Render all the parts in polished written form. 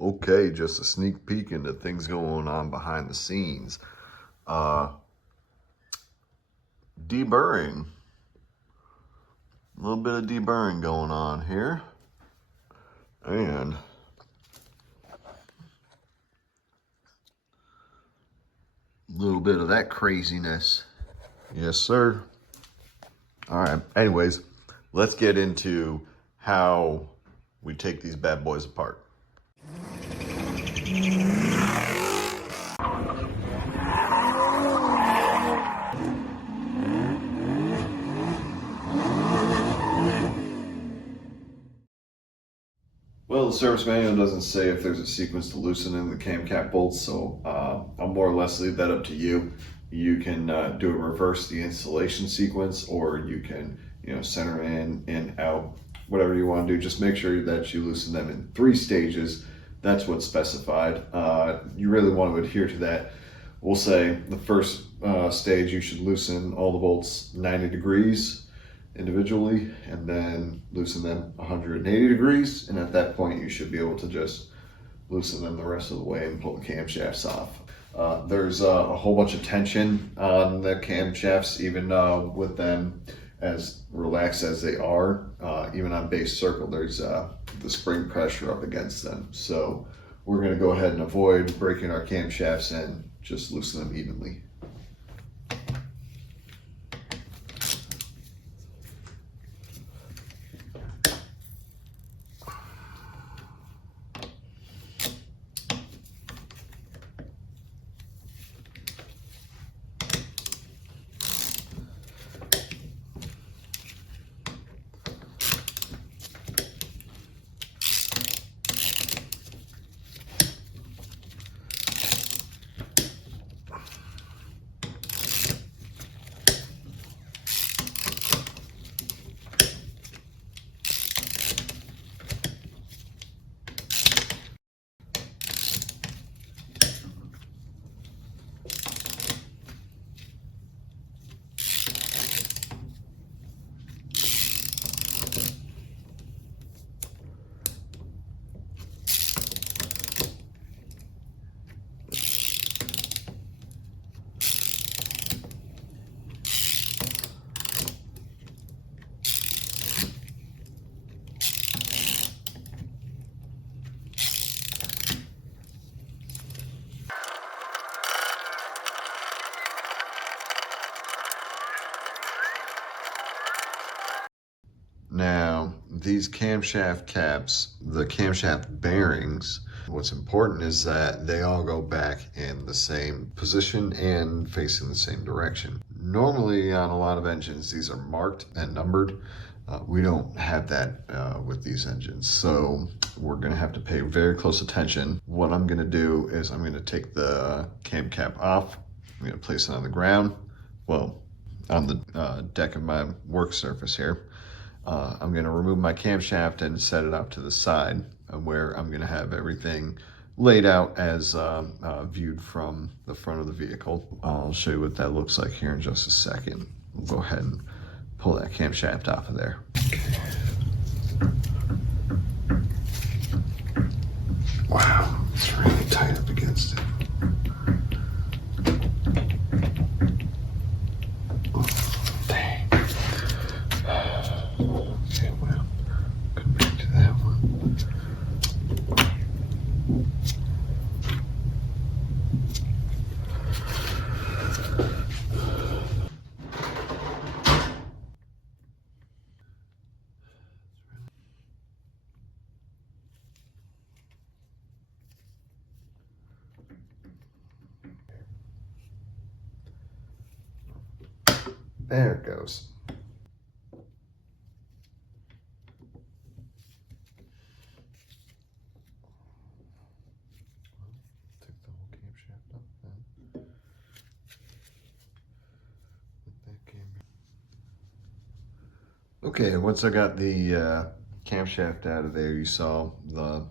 Okay, just a sneak peek into things going on behind the scenes. Uh, Deburring. A little bit of deburring going on here. And a little bit of that craziness. Yes, sir. All right. Anyways, let's get into how we take these bad boys apart. Well, the service manual doesn't say if there's a sequence to loosen in the cam cap bolts, so I'll more or less leave that up to you. You can do a reverse the installation sequence, or you can, center in, out, whatever you want to do. Just make sure that you loosen them in 3 stages. That's what's specified. You really want to adhere to that. We'll say the first stage you should loosen all the bolts 90 degrees individually, and then loosen them 180 degrees, and at that point you should be able to just loosen them the rest of the way and pull the camshafts off. There's a whole bunch of tension on the camshafts, even with them as relaxed as they are. Even on base circle, there's the spring pressure up against them. So we're going to go ahead and avoid breaking our camshafts and just loosen them evenly. Now, these camshaft caps, the camshaft bearings, what's important is that they all go back in the same position and facing the same direction. Normally, on a lot of engines, these are marked and numbered. We don't have that with these engines, so we're going to have to pay very close attention. What I'm going to do is I'm going to take the cam cap off. I'm going to place it on the ground, well, on the deck of my work surface here. I'm going to remove my camshaft and set it up to the side where I'm going to have everything laid out as viewed from the front of the vehicle. I'll show you what that looks like here in just a second. We'll go ahead and pull that camshaft off of there. Wow, it's really tight up against it. There it goes. Take the whole camshaft off then. Okay, once I got the camshaft out of there, you saw the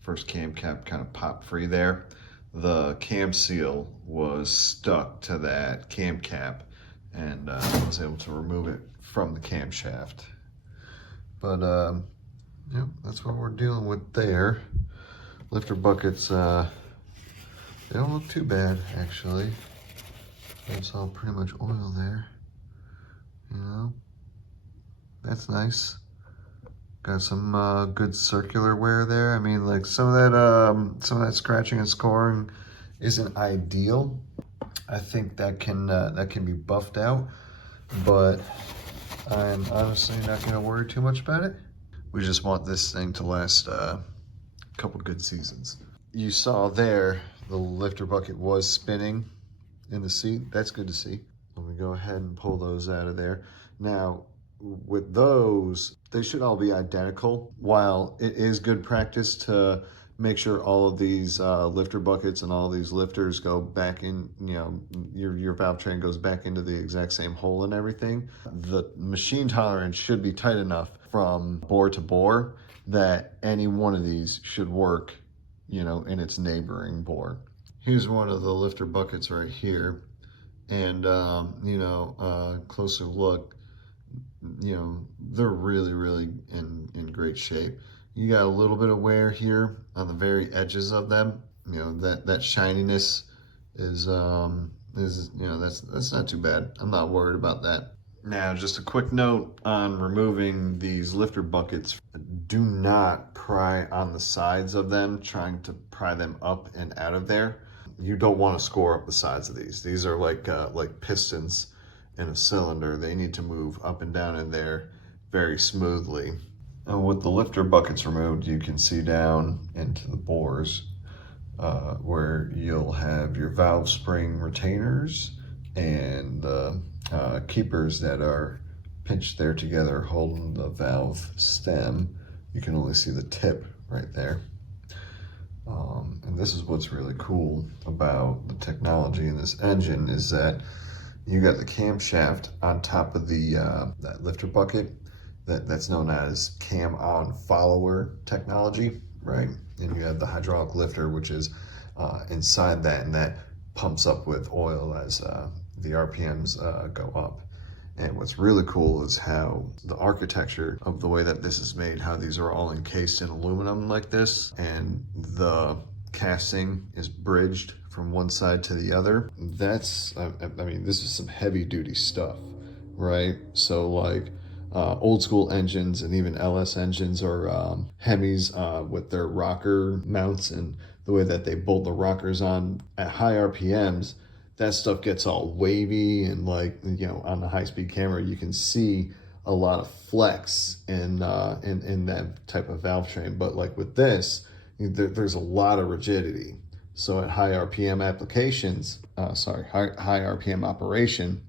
first cam cap kind of pop free there. The cam seal was stuck to that cam cap, and I was able to remove it from the camshaft. But yeah, that's what we're dealing with there. Lifter buckets, they don't look too bad, actually. It's all pretty much oil there. You know, that's nice. Got some good circular wear there. I mean, like some of that scratching and scoring isn't ideal. I think that can be buffed out, but I'm honestly not going to worry too much about it. We just want this thing to last a couple good seasons. You saw there the lifter bucket was spinning in the seat. That's good to see. Let me go ahead and pull those out of there. Now, with those, they should all be identical. While it is good practice to make sure all of these lifter buckets and all these lifters go back in, you know, your valve train goes back into the exact same hole and everything, the machine tolerance should be tight enough from bore to bore that any one of these should work, you know, in its neighboring bore. Here's one of the lifter buckets right here. And, you know, closer look, you know, they're really, really in great shape. You got a little bit of wear here on the very edges of them. You know, that shininess is you know, that's not too bad. I'm not worried about that. Now, just a quick note on removing these lifter buckets. Do not pry on the sides of them, trying to pry them up and out of there. You don't want to score up the sides of these. These are like pistons in a cylinder. They need to move up and down in there very smoothly. And with the lifter buckets removed, you can see down into the bores where you'll have your valve spring retainers and the keepers that are pinched there together holding the valve stem. You can only see the tip right there. And this is what's really cool about the technology in this engine is that you got the camshaft on top of the that lifter bucket that's known as cam on follower technology, right? And you have the hydraulic lifter, which is inside that, and that pumps up with oil as the RPMs go up. And what's really cool is how the architecture of the way that this is made, how these are all encased in aluminum like this, and the casting is bridged from one side to the other. That's, I mean, this is some heavy duty stuff, right? So like old school engines and even LS engines or Hemis with their rocker mounts and the way that they bolt the rockers on at high RPMs, that stuff gets all wavy and like, you know, on the high-speed camera, you can see a lot of flex in that type of valve train. But like with this, there's a lot of rigidity. So at high RPM applications, high RPM operation,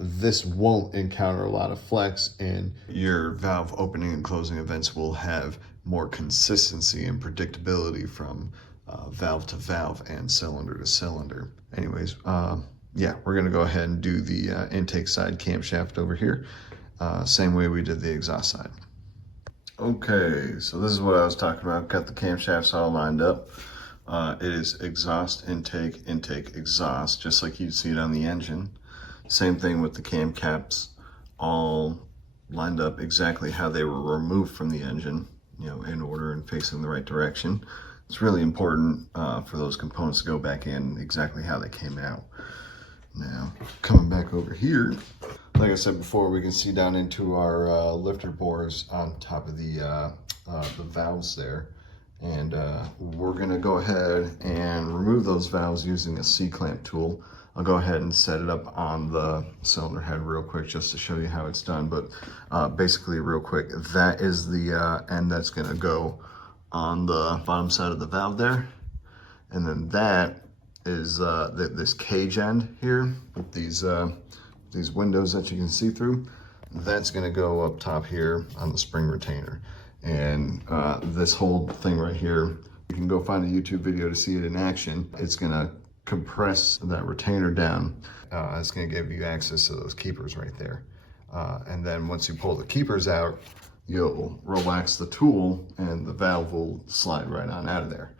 this won't encounter a lot of flex, and your valve opening and closing events will have more consistency and predictability from valve to valve and cylinder to cylinder. Anyways, yeah, we're gonna go ahead and do the intake side camshaft over here, same way we did the exhaust side. Okay, so this is what I was talking about. Got the camshafts all lined up. It is exhaust, intake, intake, exhaust, just like you'd see it on the engine. Same thing with the cam caps, all lined up exactly how they were removed from the engine, you know, in order and facing the right direction. It's really important for those components to go back in exactly how they came out. Now, coming back over here, like I said before, we can see down into our lifter bores on top of the valves there. And we're gonna go ahead and remove those valves using a C-clamp tool. I'll go ahead and set it up on the cylinder head real quick just to show you how it's done. But basically real quick, that is the end that's gonna go on the bottom side of the valve there. And then that is this cage end here with these windows that you can see through. That's gonna go up top here on the spring retainer. And this whole thing right here, you can go find a YouTube video to see it in action. It's gonna compress that retainer down. It's gonna give you access to those keepers right there. And then once you pull the keepers out, you'll relax the tool and the valve will slide right on out of there.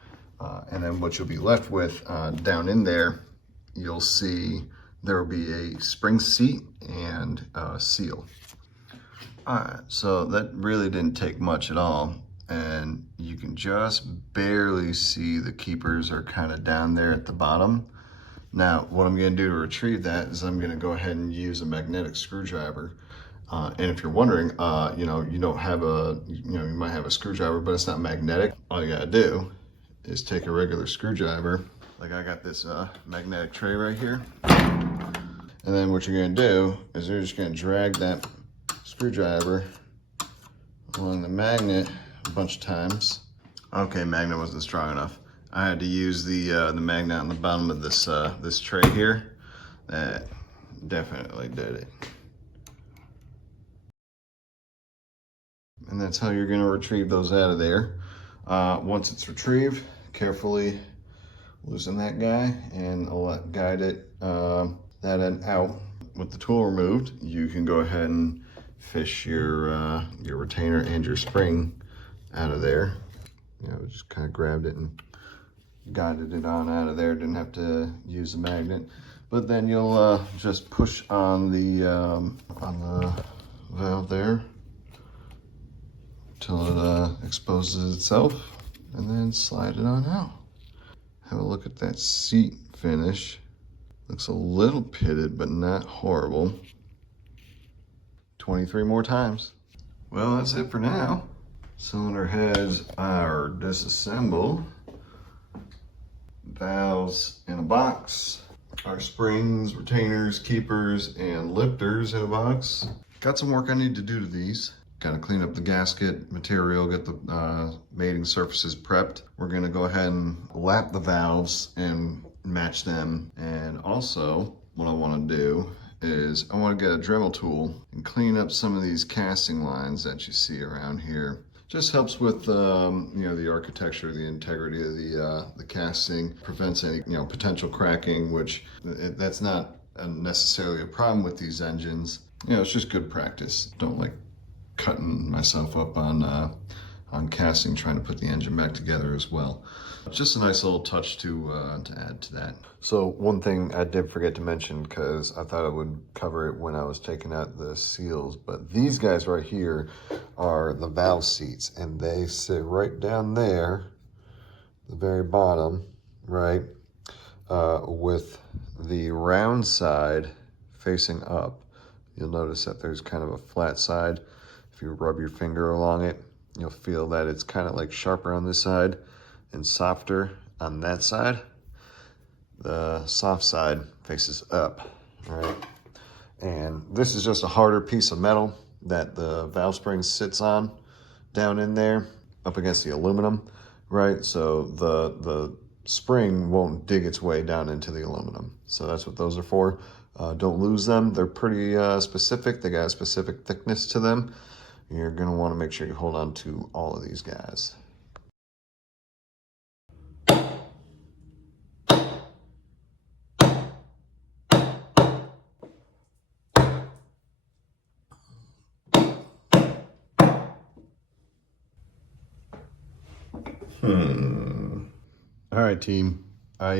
And then what you'll be left with down in there, you'll see there will be a spring seat and a seal. All right, so that really didn't take much at all. and you can just barely see the keepers are kind of down there at the bottom. Now, what I'm gonna do to retrieve that is I'm gonna go ahead and use a magnetic screwdriver. And if you're wondering, you know, you don't have a, you know, you might have a screwdriver, but it's not magnetic. All you gotta do is take a regular screwdriver. Like I got this magnetic tray right here. And then what you're gonna do is you're just gonna drag that screwdriver along the magnet a bunch of times. Okay, magnet wasn't strong enough. I had to use the magnet on the bottom of this this tray here. That definitely did it. And that's how you're gonna retrieve those out of there. Once it's retrieved, carefully loosen that guy and guide it that end out. With the tool removed, you can go ahead and fish your retainer and your spring out of there. You know, just kind of grabbed it and guided it on out of there. Didn't have to use a magnet. But then you'll just push on the valve there till it exposes itself, and then slide it on out. Have a look at that seat finish. Looks a little pitted, but not horrible. 23 more times. Well, that's it for now. Cylinder heads are disassembled. Valves in a box. Our springs, retainers, keepers, and lifters in a box. Got some work I need to do to these. Got to clean up the gasket material, get the mating surfaces prepped. We're gonna go ahead and lap the valves and match them. And also, what I want to do is I want to get a Dremel tool and clean up some of these casting lines that you see around here. Just helps with you know, the architecture, the integrity of the casting, prevents any, you know, potential cracking, which that's not necessarily a problem with these engines. You know, it's just good practice. Don't like cutting myself up on casting, trying to put the engine back together as well. Just a nice little touch to add to that. So one thing I did forget to mention, because I thought I would cover it when I was taking out the seals, but these guys right here are the valve seats, and they sit right down there, the very bottom, right, with the round side facing up. You'll notice that there's kind of a flat side. If you rub your finger along it, you'll feel that it's kind of like sharper on this side and softer on that side. The soft side faces up, right? And this is just a harder piece of metal that the valve spring sits on down in there up against the aluminum, right? So the spring won't dig its way down into the aluminum. So that's what those are for. Don't lose them. They're pretty specific. They got a specific thickness to them. You're going to want to make sure you hold on to all of these guys. All right, team. I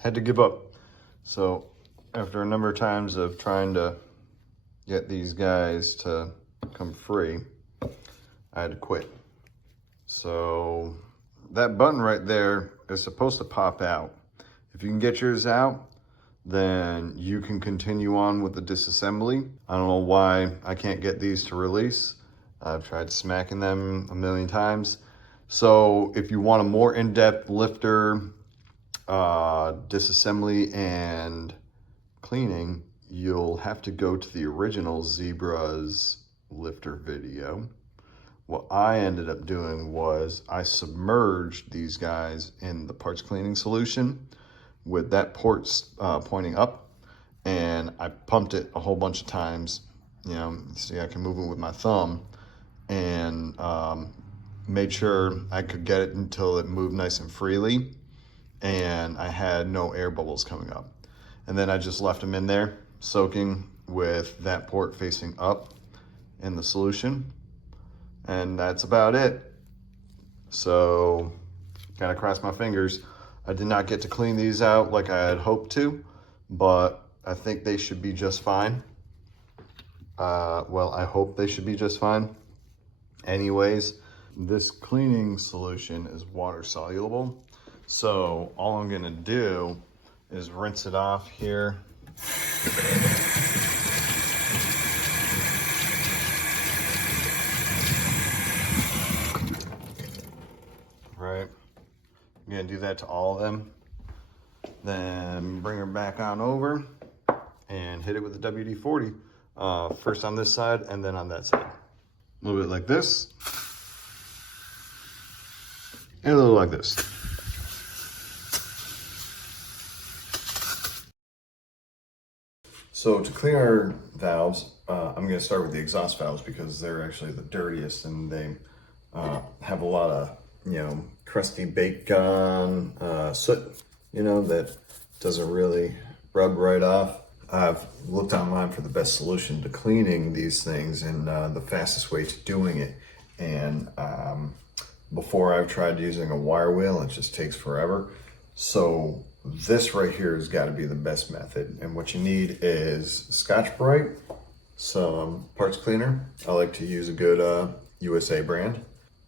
had to give up. So after a number of times of trying to get these guys to come free, I had to quit. So that button right there is supposed to pop out. If you can get yours out, then you can continue on with the disassembly. I don't know why I can't get these to release. I've tried smacking them a million times. So if you want a more in-depth lifter, disassembly and cleaning, you'll have to go to the original Z-Bruhz lifter video. What I ended up doing was I submerged these guys in the parts cleaning solution with that port pointing up, and I pumped it a whole bunch of times. You know, see, I can move it with my thumb, and made sure I could get it until it moved nice and freely, and I had no air bubbles coming up. And then I just left them in there soaking with that port facing up in the solution, and that's about it. So gotta cross my fingers. I did not get to clean these out like I had hoped to, but I think they should be just fine. Well, I hope they should be just fine. Anyways, This cleaning solution is water soluble. So all I'm gonna do is rinse it off here. Right, I'm gonna do that to all of them. Then bring her back on over and hit it with the WD-40. First on this side and then on that side. A little bit like this. And a little like this. So to clean our valves, I'm going to start with the exhaust valves because they're actually the dirtiest and they have a lot of, crusty bacon soot, that doesn't really rub right off. I've looked online for the best solution to cleaning these things and the fastest way to doing it. And before I've tried using a wire wheel, it just takes forever. So this right here has got to be the best method. And what you need is Scotch-Brite, some parts cleaner. I like to use a good USA brand,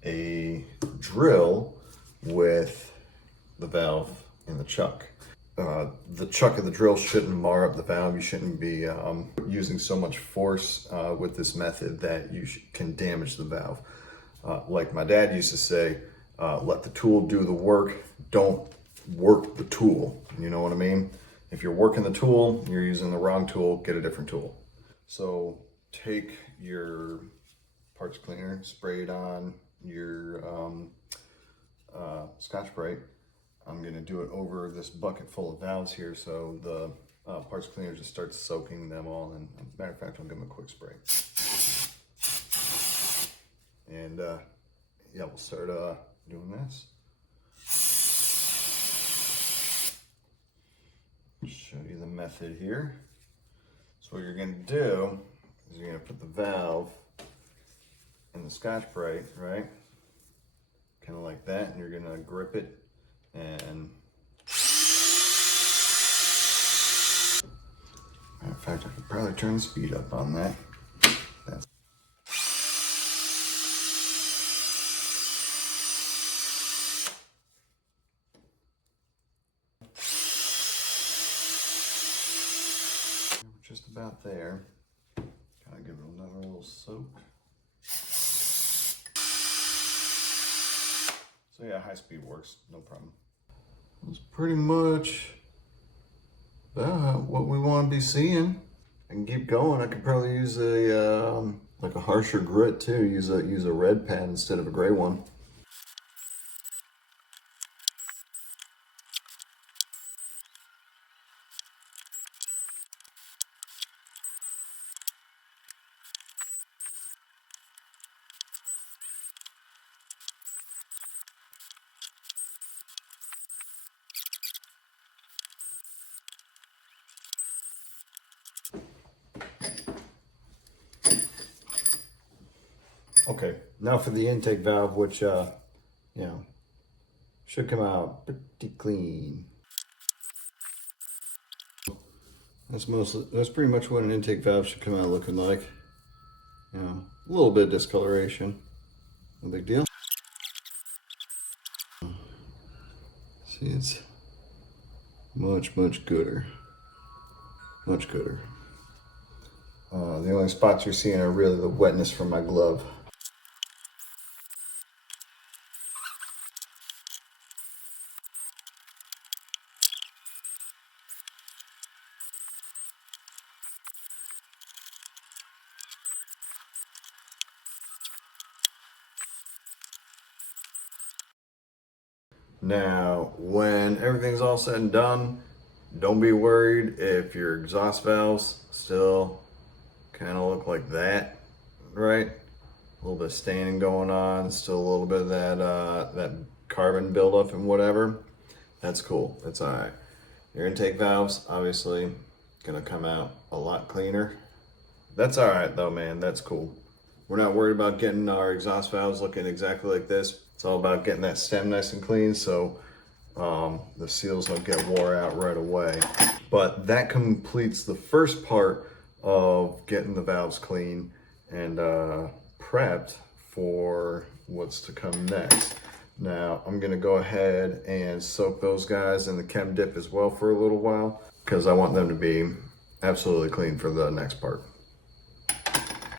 a drill with the valve in the chuck. The chuck of the drill shouldn't mar up the valve. You shouldn't be using so much force with this method that you can damage the valve. Like my dad used to say, let the tool do the work, don't work the tool. You know what I mean? If you're working the tool, you're using the wrong tool, get a different tool. So take your parts cleaner, spray it on your Scotch-Brite. I'm gonna do it over this bucket full of valves here so the parts cleaner just starts soaking them all. And matter of fact, I'll give them a quick spray. And yeah, we'll start doing this. Show you the method here. So what you're gonna do is you're gonna put the valve in the Scotch-Brite, right? Kind of like that, and you're gonna grip it and matter of fact, I could probably turn the speed up on that. That's just about there. Gotta give it another little soak. So yeah, high speed works, no problem. That's pretty much what we want to be seeing. I can keep going. I could probably use a like a harsher grit too. Use a red pad instead of a gray one. Okay, now for the intake valve, which should come out pretty clean. That's pretty much what an intake valve should come out looking like. A little bit of discoloration, no big deal. See, it's much gooder, much gooder. The only spots you're seeing are really the wetness from my glove. Now, when everything's all said and done, don't be worried if your exhaust valves still kind of look like that, right? A little bit of staining going on, still a little bit of that carbon buildup and whatever. That's cool, that's all right. Your intake valves, obviously, gonna come out a lot cleaner. That's all right though, man, that's cool. We're not worried about getting our exhaust valves looking exactly like this. It's all about getting that stem nice and clean so the seals don't get wore out right away. But that completes the first part of getting the valves clean and prepped for what's to come next. Now I'm gonna go ahead and soak those guys in the chem dip as well for a little while, because I want them to be absolutely clean for the next part.